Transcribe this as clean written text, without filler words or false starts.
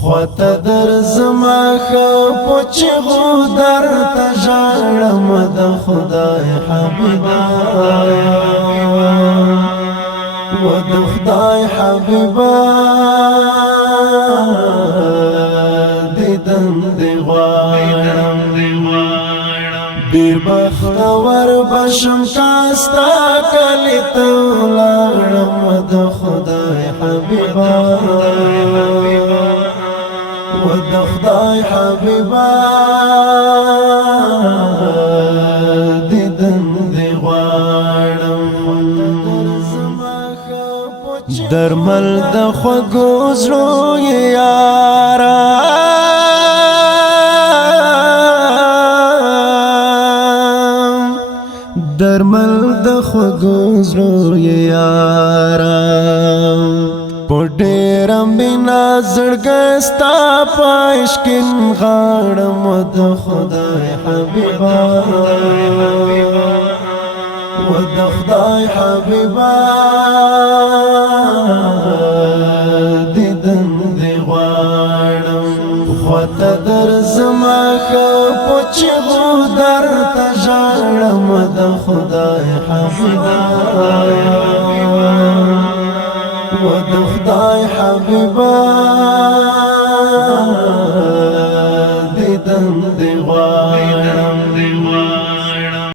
خواته در زما پوچ غودر تجارم د خدای حبیبا و د خدای حبیبا دیدن دی غواړم ډیر بختور بشم کاستا کلی ته ولاړم د خدای حبیبا و د خدای حبیبا دیدن دی غواړم درمل د خوږو زړو یارا درمل د خوږو زړو یارا په ډېر مینا زړګی ستا په عشقین غاړم د خدای حبیبا و د خدای حبیبا دیدن دی غواړم خواته در زما پوچ غودر تجارم د خدای حبیبا و د خدای حبیبا